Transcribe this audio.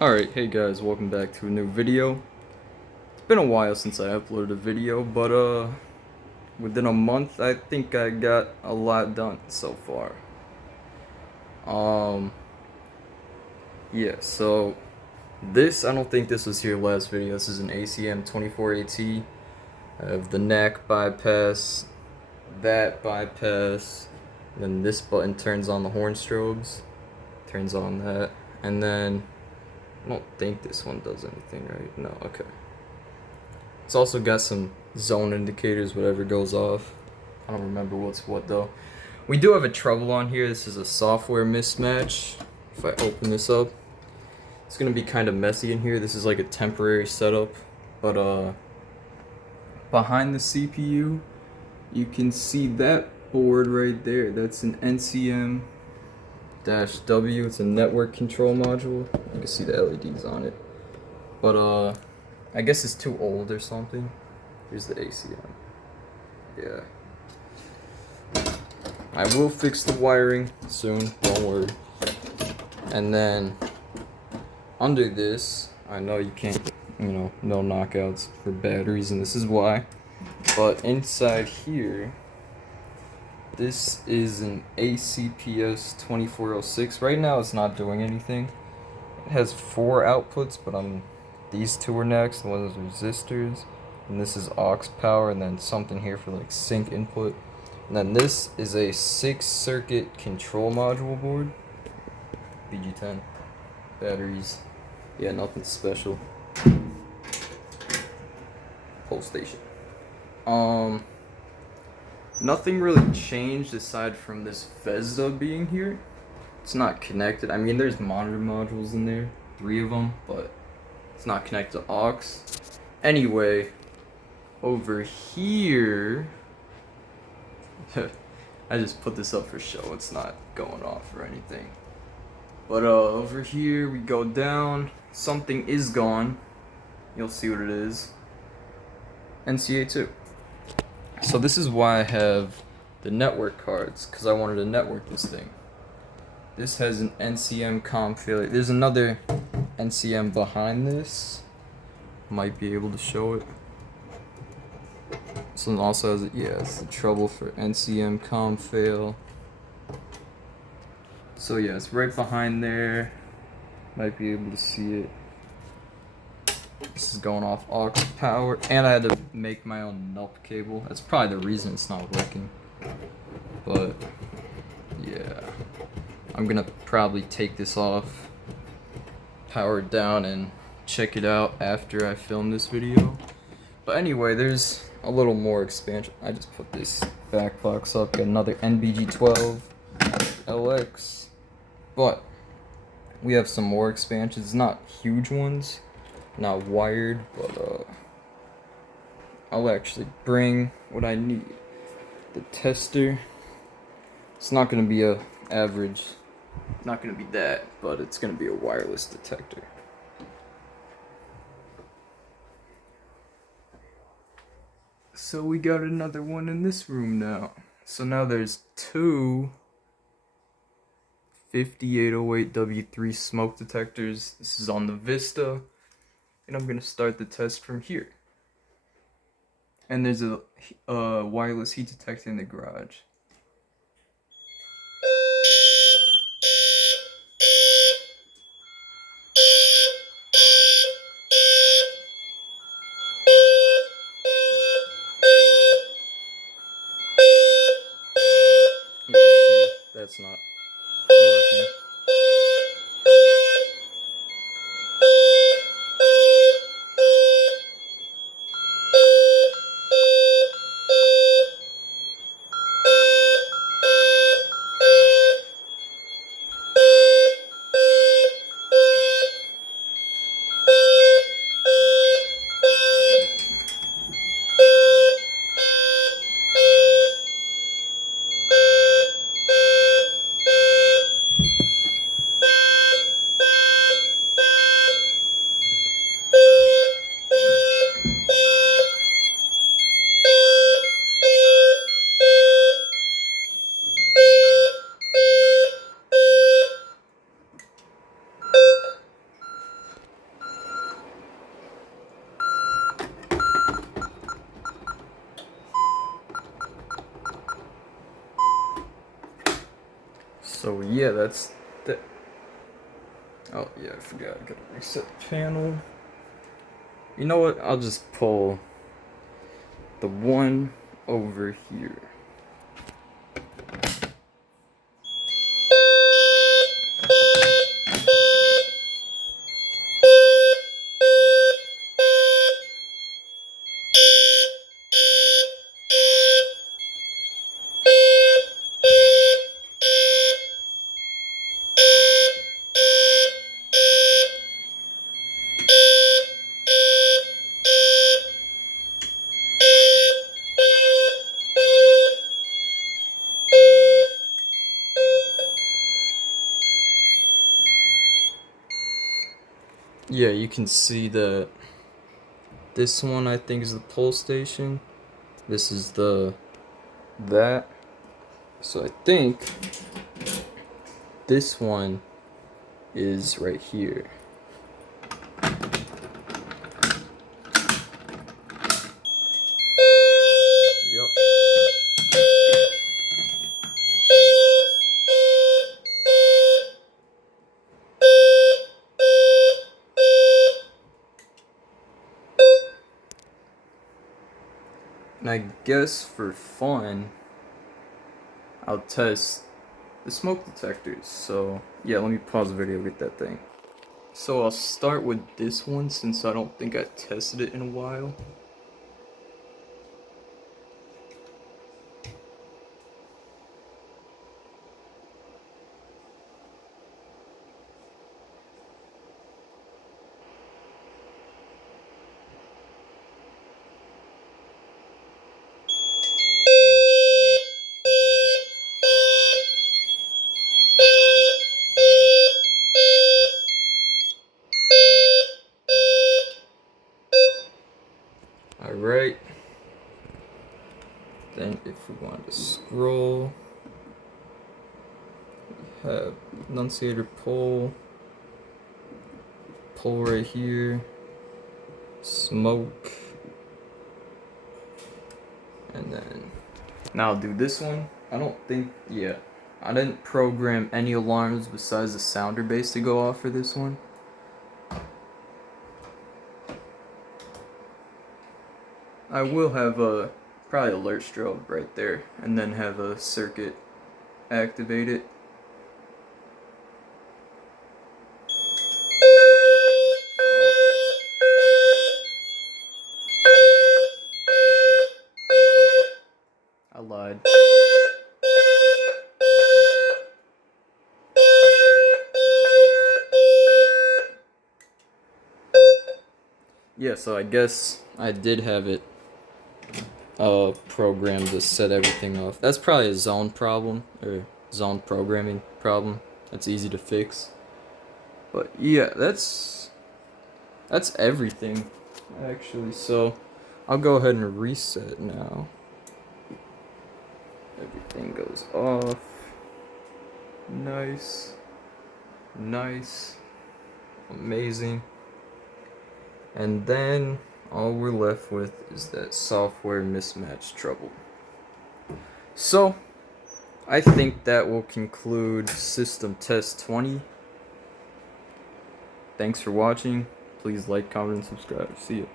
Alright, hey guys, welcome back to a new video. It's been a while since I uploaded a video, but within a month I think I got a lot done so far. Um, yeah, so I don't think this was here last video. This is an ACM 24AT. I have the neck bypass, that bypass, then this button turns on the horn strobes, turns on that, and then I don't think this one does anything, right? No, okay. It's also got some zone indicators, whatever goes off. I don't remember what's what though. We do have a trouble on here. This is a software mismatch. If I open this up, it's gonna be kind of messy in here. This is like a temporary setup, but behind the CPU, you can see that board right there. That's an NCM-W. It's a network control module. You can see the LEDs on it, but I guess it's too old or something. Here's the ACM. Yeah. I will fix the wiring soon, don't worry. And then under this, I know you can't, no knockouts for batteries, and this is why. But inside here, this is an ACPS 2406. Right now it's not doing anything. It has 4 outputs, but these two are next. The ones are resistors, and this is aux power, and then something here for like sync input. And then this is a 6-circuit control module board. BG10 batteries. Yeah, nothing special. Pole station. Nothing really changed aside from this VESDA being here. It's not connected. I mean, there's monitor modules in there, 3 of them, but it's not connected to aux. Anyway, over here, I just put this up for show. It's not going off or anything. But over here we go down. Something is gone. You'll see what it is. NCA2. So this is why I have the network cards, because I wanted to network this thing. This has an NCM COM failure. There's another NCM behind this. Might be able to show it. This one also has, it's the trouble for NCM COM fail. So yeah, it's right behind there. Might be able to see it. This is going off aux power, and I had to make my own NUP cable. That's probably the reason it's not working. But yeah, I'm gonna probably take this off, power it down, and check it out after I film this video. But anyway, there's a little more expansion. I just put this back box up. Got another NBG12 LX, but we have some more expansions. Not huge ones, not wired, but I'll actually bring what I need. The tester. It's not gonna be a average. Not gonna be that, but it's gonna be a wireless detector. So we got another one in this room now. So now there's 2 5808W3 smoke detectors. This is on the Vista, and I'm gonna start the test from here. And there's a wireless heat detector in the garage. See, that's not working. So yeah, that's that. Oh yeah, I forgot. I gotta reset the panel. You know what? I'll just pull the one over here. Yeah, you can see that this one I think is the pull station. This is that. So I think this one is right here. Yep. And I guess for fun, I'll test the smoke detectors. So yeah, let me pause the video, get that thing. So I'll start with this one since I don't think I tested it in a while. Alright. Then if we want to scroll, we have enunciator pull right here, smoke, and then now I'll do this one. I don't think, yeah, I didn't program any alarms besides the sounder base to go off for this one. I will have a probably alert strobe right there, and then have a circuit activate it. I lied. Yeah, so I guess I did have it programmed to set everything off. That's probably a zone problem, or zone programming problem. That's easy to fix. But yeah, that's everything, actually. So I'll go ahead and reset now. Everything goes off. Nice. Nice. Amazing. And then all we're left with is that software mismatch trouble. So I think that will conclude system test 20. Thanks for watching. Please like, comment, and subscribe. See you.